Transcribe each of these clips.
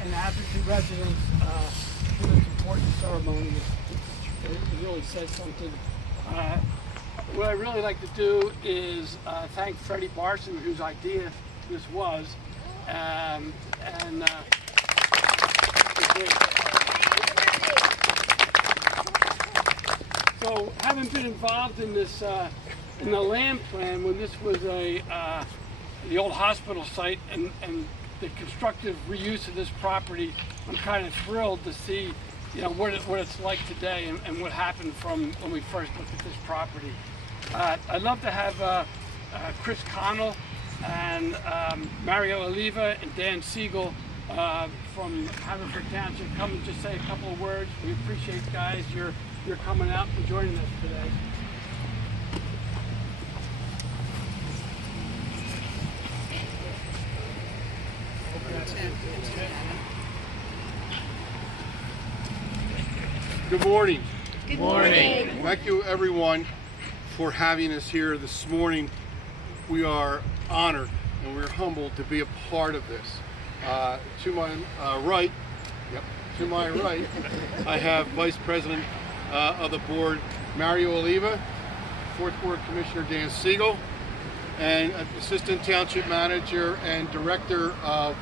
and Athertyn residents for this important ceremony. It really says something. What I really like to do is thank Freddie Barson, whose idea this was, so having been involved in this in the land plan when this was the old hospital site and the constructive reuse of this property, I'm kind of thrilled to see, you know, what it's like today and what happened from when we first looked at this property. I'd love to have Chris Connell and Mario Oliva and Dan Siegel from Haverford Township come and just say a couple of words. We appreciate, guys, you're coming out and joining us today. Good morning. Good morning. Thank you, everyone, for having us here this morning. We are honored and we're humbled to be a part of this. To my right, I have Vice President of the Board, Mario Oliva, 4th Ward Commissioner Dan Siegel, and Assistant Township Manager and Director of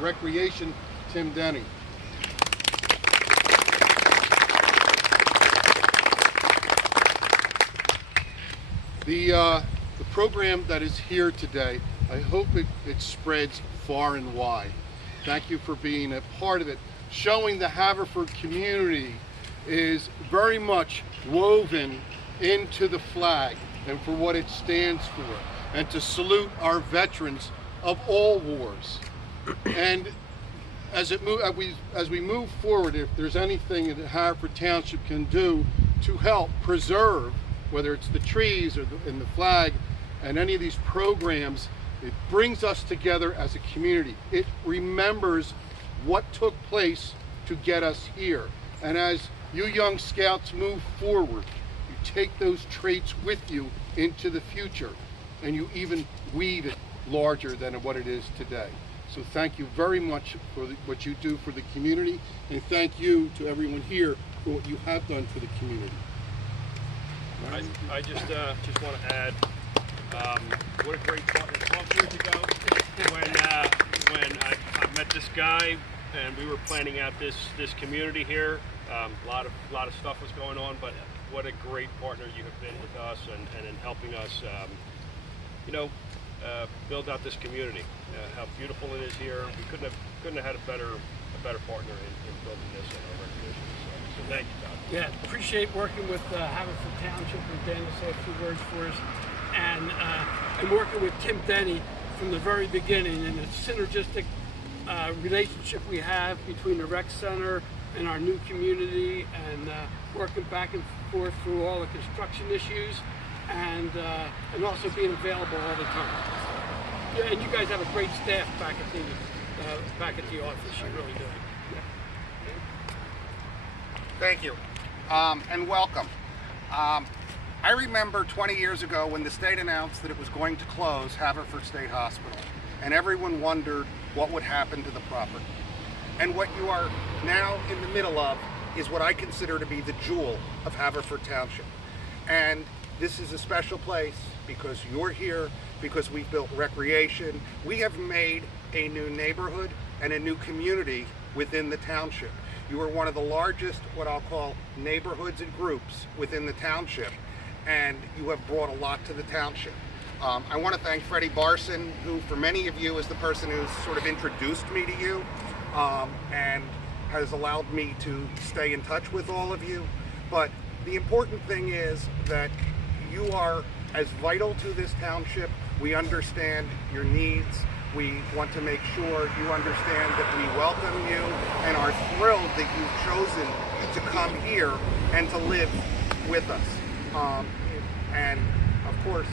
Recreation, Tim Denny. The program that is here today, I hope it spreads far and wide. Thank you for being a part of it. Showing the Haverford community is very much woven into the flag and for what it stands for, and to salute our veterans of all wars. And as we move forward, if there's anything that Haverford Township can do to help preserve, whether it's the trees or in the flag and any of these programs, it brings us together as a community. It remembers what took place to get us here. And as you young scouts move forward, you take those traits with you into the future, and you even weave it larger than what it is today. So thank you very much for what you do for the community, and thank you to everyone here for what you have done for the community. I just want to add, what a great partner 12 years ago when I met this guy and we were planning out this community here. A lot of stuff was going on, but what a great partner you have been with us and in helping us, build out this community. How beautiful it is here. We couldn't have had a better partner in building this in our recreation. So thank you, Todd. Yeah, appreciate working with Haverford Township and Dan to say a few words for us, and working with Tim Denny from the very beginning, and the synergistic relationship we have between the rec center and our new community, and working back and forth through all the construction issues, and also being available all the time. Yeah, and you guys have a great staff back at the office. You really do. Thank you, and welcome. I remember 20 years ago when the state announced that it was going to close Haverford State Hospital, and everyone wondered what would happen to the property. And what you are now in the middle of is what I consider to be the jewel of Haverford Township. And this is a special place because you're here, because we've built recreation. We have made a new neighborhood and a new community within the township. You are one of the largest, what I'll call, neighborhoods and groups within the township, and you have brought a lot to the township. I want to thank Freddie Barson, who for many of you is the person who's sort of introduced me to you, and has allowed me to stay in touch with all of you. But the important thing is that you are as vital to this township. We understand your needs. We want to make sure you understand that we welcome you and are thrilled that you've chosen to come here and to live with us. And of course,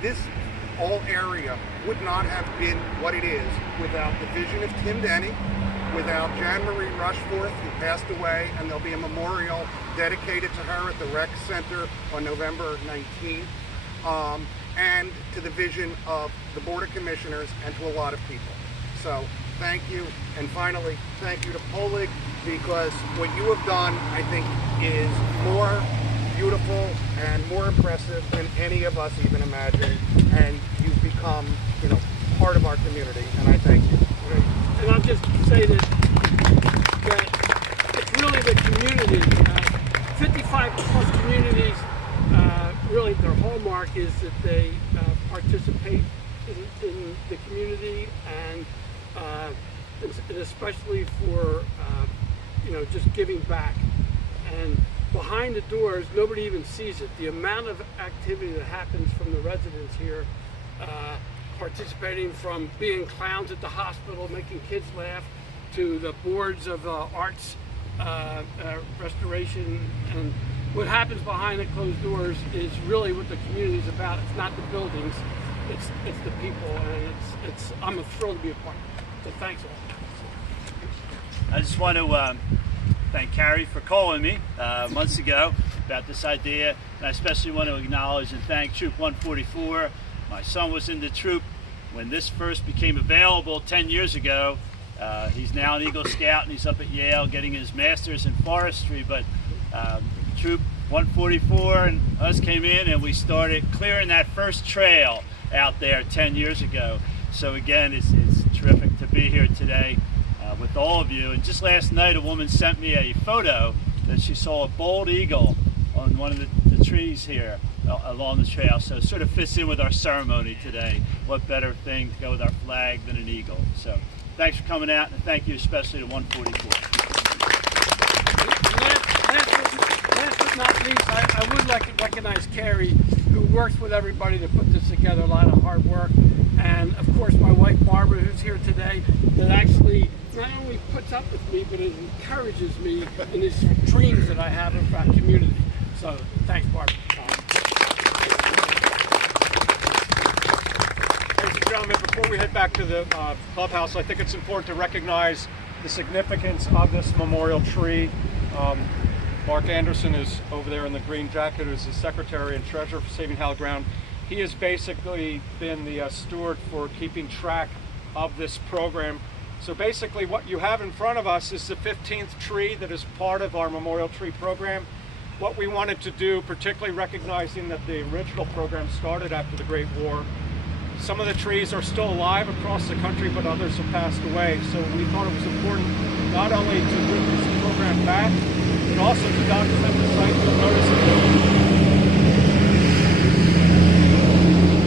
this whole area would not have been what it is without the vision of Tim Denny, without Jan Marie Rushforth, who passed away, and there'll be a memorial dedicated to her at the Rec Center on November 19th, and to the vision of the Board of Commissioners and to a lot of people. So thank you. And finally, thank you to Polig, because what you have done, I think, is more beautiful and more impressive than any of us even imagined. And you've become, you know, part of our community, and I thank you. And I'll just say that it's really the community. 55 plus communities, really their hallmark is that they participate in the community, and especially for you know, just giving back. And behind the doors, nobody even sees it. The amount of activity that happens from the residents here, participating from being clowns at the hospital, making kids laugh, to the boards of arts restoration. And what happens behind the closed doors is really what the community is about. It's not the buildings, it's the people, and I'm thrilled to be a part of it. So thanks all. I just want to thank Carrie for calling me months ago about this idea, and I especially want to acknowledge and thank Troop 144. My son was in the troop when this first became available 10 years ago. He's now an Eagle Scout, and he's up at Yale getting his master's in forestry. But Troop 144 and us came in, and we started clearing that first trail out there 10 years ago. So again, it's terrific to be here today with all of you. And just last night, a woman sent me a photo that she saw a bald eagle on one of the trees here along the trail. So it sort of fits in with our ceremony today. What better thing to go with our flag than an eagle? So thanks for coming out, and thank you especially to 144. Last but not least, I would like to recognize Carrie, who works with everybody to put this together, a lot of hard work. And of course my wife Barbara, who's here today, that actually not only puts up with me, but it encourages me in these dreams that I have of our community. So thanks, Barbara. Ladies and gentlemen, before we head back to the clubhouse, I think it's important to recognize the significance of this memorial tree. Mark Anderson is over there in the green jacket, who's the secretary and treasurer for Saving Hallowed Ground. He has basically been the steward for keeping track of this program. So basically what you have in front of us is the 15th tree that is part of our memorial tree program. What we wanted to do, particularly recognizing that the original program started after the Great War, some of the trees are still alive across the country, but others have passed away. So we thought it was important not only to bring this program back, but also to document the site. You'll notice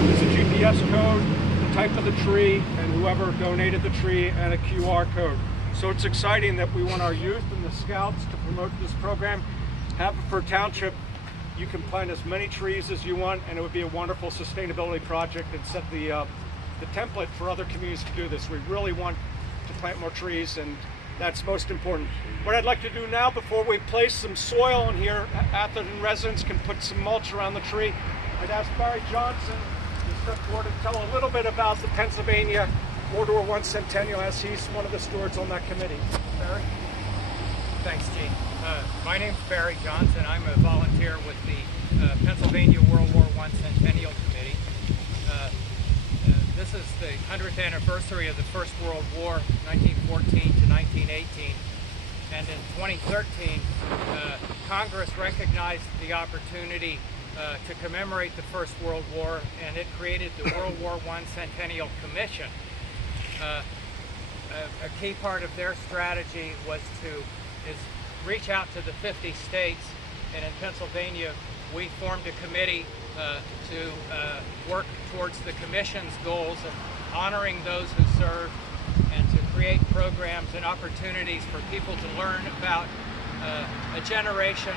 there's a GPS code, the type of the tree, and whoever donated the tree, and a QR code. So it's exciting that we want our youth and the scouts to promote this program. Haverford Township, you can plant as many trees as you want, and it would be a wonderful sustainability project and set the template for other communities to do this. We really want to plant more trees, and that's most important. What I'd like to do now, before we place some soil in here, Athertyn residents can put some mulch around the tree. I'd ask Barry Johnson to step forward and tell a little bit about the Pennsylvania World War I Centennial, as he's one of the stewards on that committee. Barry? Thanks, Gene. My name's Barry Johnson. I'm a volunteer with the Pennsylvania World War I Centennial Committee. This is the 100th anniversary of the First World War, 1914 to 1918. And in 2013, Congress recognized the opportunity to commemorate the First World War, and it created the World War I Centennial Commission. A key part of their strategy was to reach out to the 50 states, and in Pennsylvania we formed a committee to work towards the Commission's goals of honoring those who served and to create programs and opportunities for people to learn about a generation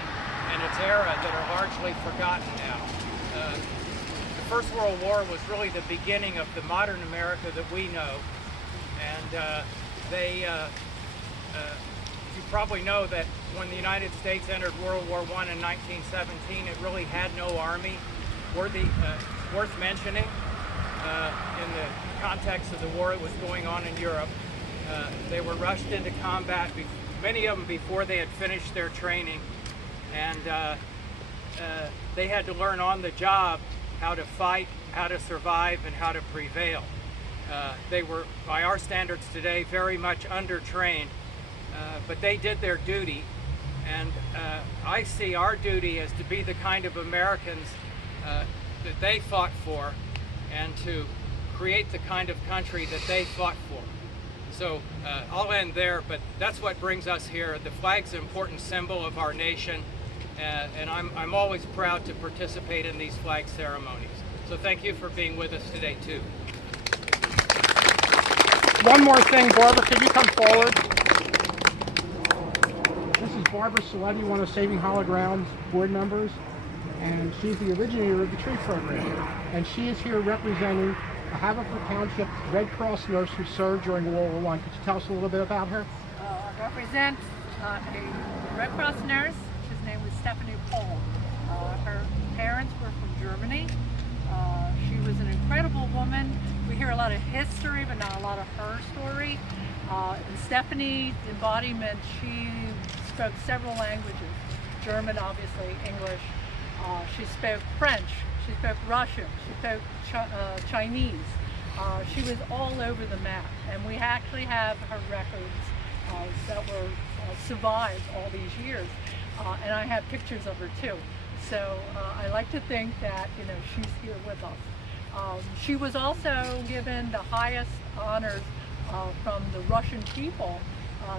and its era that are largely forgotten now. The First World War was really the beginning of the modern America that we know, and you probably know that when the United States entered World War I in 1917, it really had no army worth mentioning in the context of the war that was going on in Europe. They were rushed into combat, many of them before they had finished their training, and they had to learn on the job how to fight, how to survive, and how to prevail. They were, by our standards today, very much undertrained, but they did their duty. And I see our duty as to be the kind of Americans that they fought for, and to create the kind of country that they fought for. So I'll end there, but that's what brings us here. The flag's an important symbol of our nation, and I'm always proud to participate in these flag ceremonies. So thank you for being with us today too. One more thing, Barbara, could you come forward? This is Barbara Saletti, one of Saving Hollow Ground's board members, and she's the originator of the tree program. And she is here representing a Haverford Township Red Cross nurse who served during World War I. Could you tell us a little bit about her? I represent a Red Cross nurse. His name was Stephanie Pohl. Her parents were from Germany. She was an incredible woman. We hear a lot of history, but not a lot of her story. And Stephanie embodiment, she spoke several languages. German, obviously, English. She spoke French. She spoke Russian. She spoke Chinese. She was all over the map, and we actually have her records that were survived all these years. And I have pictures of her too. So I like to think that she's here with us. She was also given the highest honors from the Russian people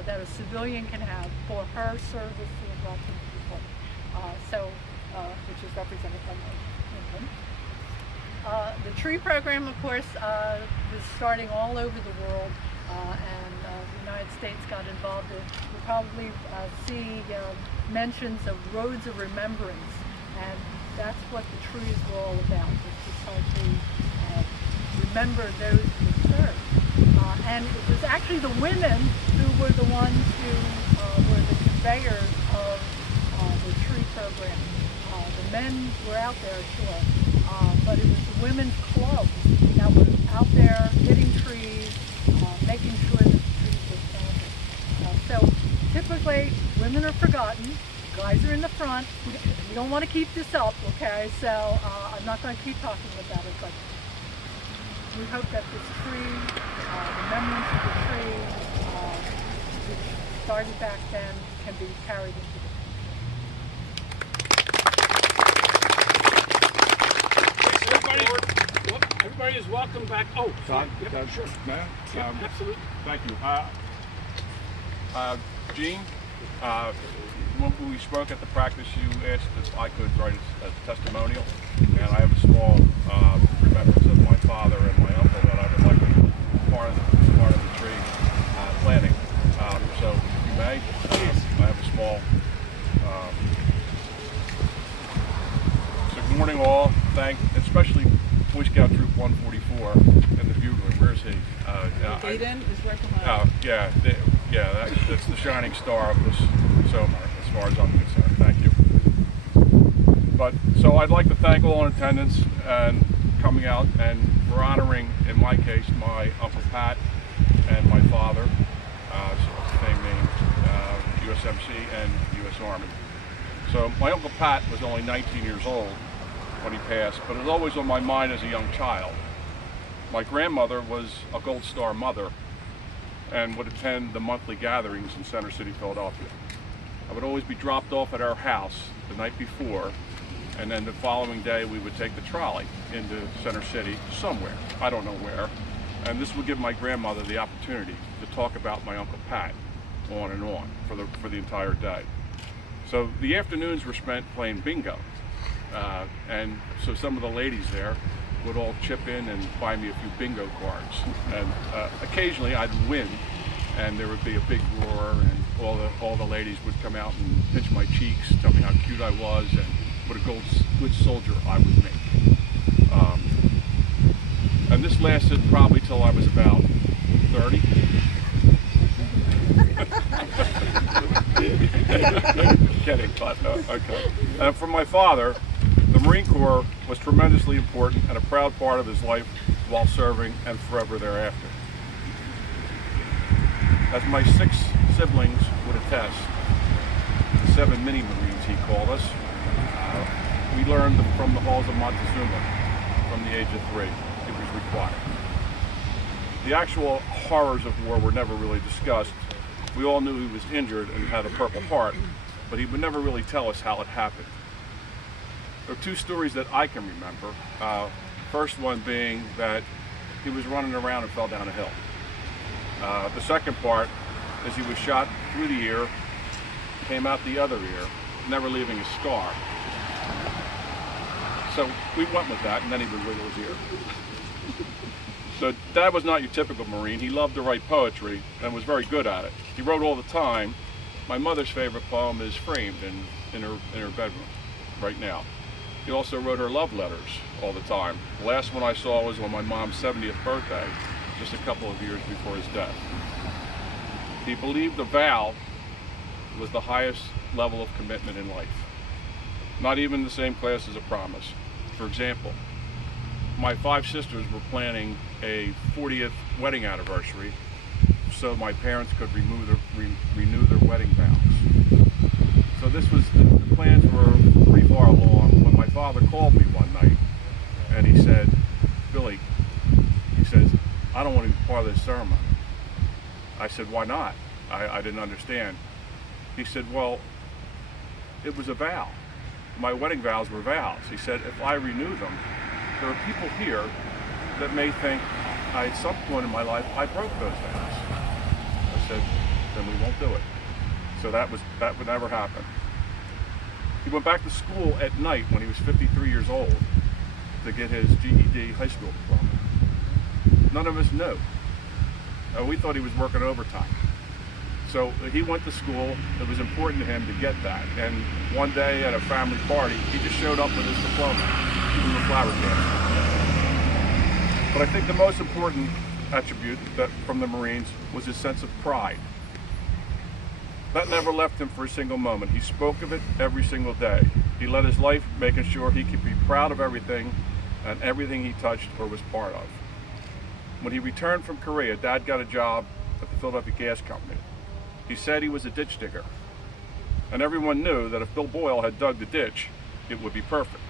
that a civilian can have for her service to the Russian people. Which is represented by England. The tree program, of course, was starting all over the world, and the United States got involved. You'll probably see mentions of roads of remembrance, and that's what the trees were all about, was to try to remember those who served. And it was actually the women who were the ones who were the conveyors of the tree program. The men were out there, sure, but it was the women's clubs that were out there hitting trees, making sure that the trees were planted. So typically, women are forgotten, guys are in the front. We don't want to keep this up, okay? So I'm not going to keep talking about it, but we hope that this tree, remembrance of the tree, which started back then, can be carried into the Everybody is welcome back. Oh, sorry. Todd, Sure. Matt? Yeah, absolutely. Thank you. Gene, when we spoke at the practice, you asked if I could write a testimonial, and I have a small remembrance of my father and my uncle that I would like to be part of the tree planting. So, if you may, I have a small. So, good morning, all. Especially Boy Scout Troop 144 and the bugler. Where's he? Aiden is recognized. That's the shining star of this summer, as far as I'm concerned. Thank you. But so I'd like to thank all in attendance and coming out, and for honoring, in my case, my Uncle Pat and my father, same name, USMC and U.S. Army. So my Uncle Pat was only 19 years old when he passed, but it was always on my mind as a young child. My grandmother was a Gold Star mother and would attend the monthly gatherings in Center City, Philadelphia. I would always be dropped off at our house the night before, and then the following day we would take the trolley into Center City somewhere, I don't know where, and this would give my grandmother the opportunity to talk about my Uncle Pat on and on for the entire day. So the afternoons were spent playing bingo. And so some of the ladies there would all chip in and buy me a few bingo cards. And occasionally I'd win, and there would be a big roar, and all the ladies would come out and pinch my cheeks, tell me how cute I was, and what a good soldier I would make. And this lasted probably till I was about 30. Kidding, but okay. And from my father, the Marine Corps was tremendously important and a proud part of his life while serving and forever thereafter. As my 6 siblings would attest, the 7 mini Marines he called us, we learned from the halls of Montezuma from the age of 3. It was required. The actual horrors of war were never really discussed. We all knew he was injured and had a Purple Heart, but he would never really tell us how it happened. There are two stories that I can remember. First one being that he was running around and fell down a hill. The second part is he was shot through the ear, came out the other ear, never leaving a scar. So we went with that, and then he would wiggle his ear. So Dad was not your typical Marine. He loved to write poetry and was very good at it. He wrote all the time. My mother's favorite poem is framed in her bedroom right now. He also wrote her love letters all the time. The last one I saw was on my mom's 70th birthday, just a couple of years before his death. He believed a vow was the highest level of commitment in life. Not even the same class as a promise. For example, my 5 sisters were planning a 40th wedding anniversary so my parents could renew their wedding vows. So the plans were pretty far along when my father called me one night and he said, "Billy," he says, "I don't want to be part of this ceremony." I said, "Why not?" I didn't understand. He said, "Well, it was a vow. My wedding vows were vows." He said, "If I renew them, there are people here that may think at some point in my life I broke those vows." I said, "Then we won't do it." So that would never happen. He went back to school at night when he was 53 years old to get his GED high school diploma. None of us knew. We thought he was working overtime. So he went to school. It was important to him to get that. And one day at a family party, he just showed up with his diploma. He was flabbergasted. But I think the most important attribute from the Marines was his sense of pride. That never left him for a single moment. He spoke of it every single day. He led his life making sure he could be proud of everything and everything he touched or was part of. When he returned from Korea, Dad got a job at the Philadelphia Gas Company. He said he was a ditch digger. And everyone knew that if Bill Boyle had dug the ditch, it would be perfect.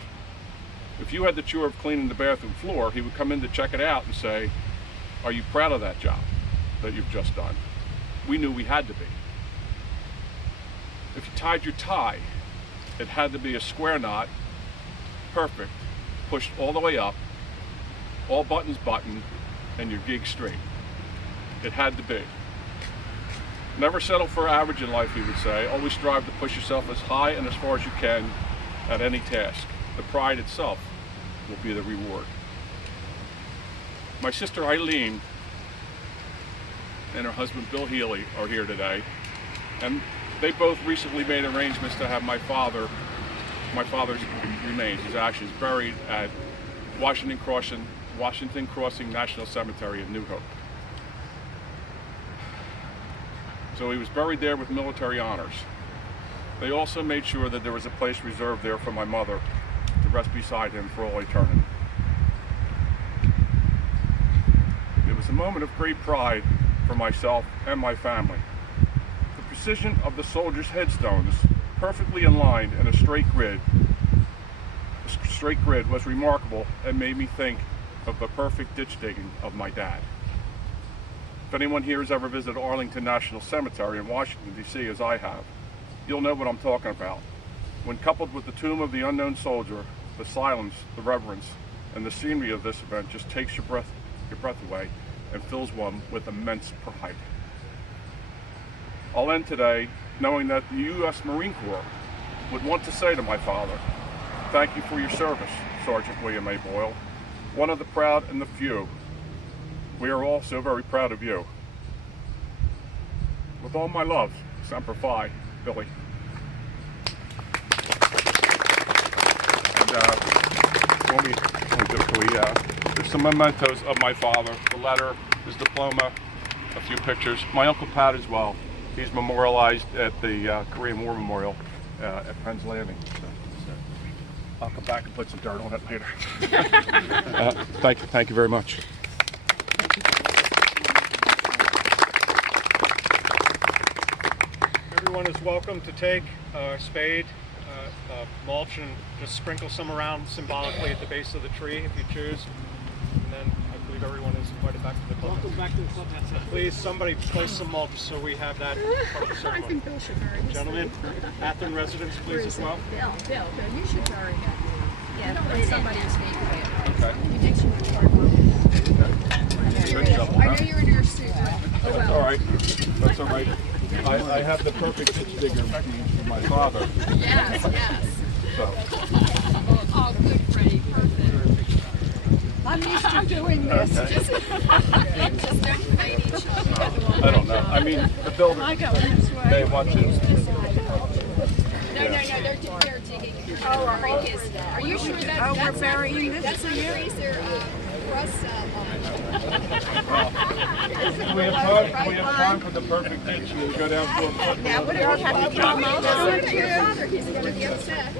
If you had the chore of cleaning the bathroom floor, he would come in to check it out and say, "Are you proud of that job that you've just done?" We knew we had to be. If you tied your tie, it had to be a square knot, perfect, pushed all the way up, all buttons buttoned, and your gig straight. It had to be. Never settle for average in life, he would say. Always strive to push yourself as high and as far as you can at any task. The pride itself will be the reward. My sister Eileen and her husband Bill Healy are here today, and they both recently made arrangements to have my father's remains, his ashes, buried at Washington Crossing National Cemetery in New Hope. So he was buried there with military honors. They also made sure that there was a place reserved there for my mother to rest beside him for all eternity. It was a moment of great pride for myself and my family. The precision of the soldiers' headstones, perfectly in line in a straight grid was remarkable and made me think of the perfect ditch digging of my dad. If anyone here has ever visited Arlington National Cemetery in Washington, D.C., as I have, you'll know what I'm talking about. When coupled with the tomb of the unknown soldier, the silence, the reverence, and the scenery of this event just takes your breath away and fills one with immense pride. I'll end today knowing that the U.S. Marine Corps would want to say to my father, "Thank you for your service, Sergeant William A. Boyle, one of the proud and the few. We are all so very proud of you. With all my love, Semper Fi, Billy." And there's some mementos of my father, the letter, his diploma, a few pictures. My Uncle Pat as well. He's memorialized at the Korean War Memorial at Penn's Landing. So I'll come back and put some dirt on it later. Thank you very much. Everyone is welcome to take a spade, mulch, and just sprinkle some around symbolically at the base of the tree if you choose. And then hopefully believe everyone is invited back to the clubhouse. Welcome back to the clubhouse. Please, somebody place some mulch so we have that part of the I ceremony. think Bill should bury his. Gentlemen, Athertyn residents, please as well. Bill, you should bury him. Yeah, Don't let somebody escape with it. Okay. You take so much hard work. I know you're a nurse too, girl. Oh, That's well. all right. That's all right. I have the perfect ditch digger from my father. Yes, yes. So. Oh, good, Freddie. Perfect. I'm used to doing this. Just don't fight each other. I don't know. I mean, the builder may want to. No, they're digging. Are you sure that we're burying this? That's a freezer rust line. We have time for the perfect ditch. You go down 4 foot. Now, what do you have to do? Your father, he's going to be upset.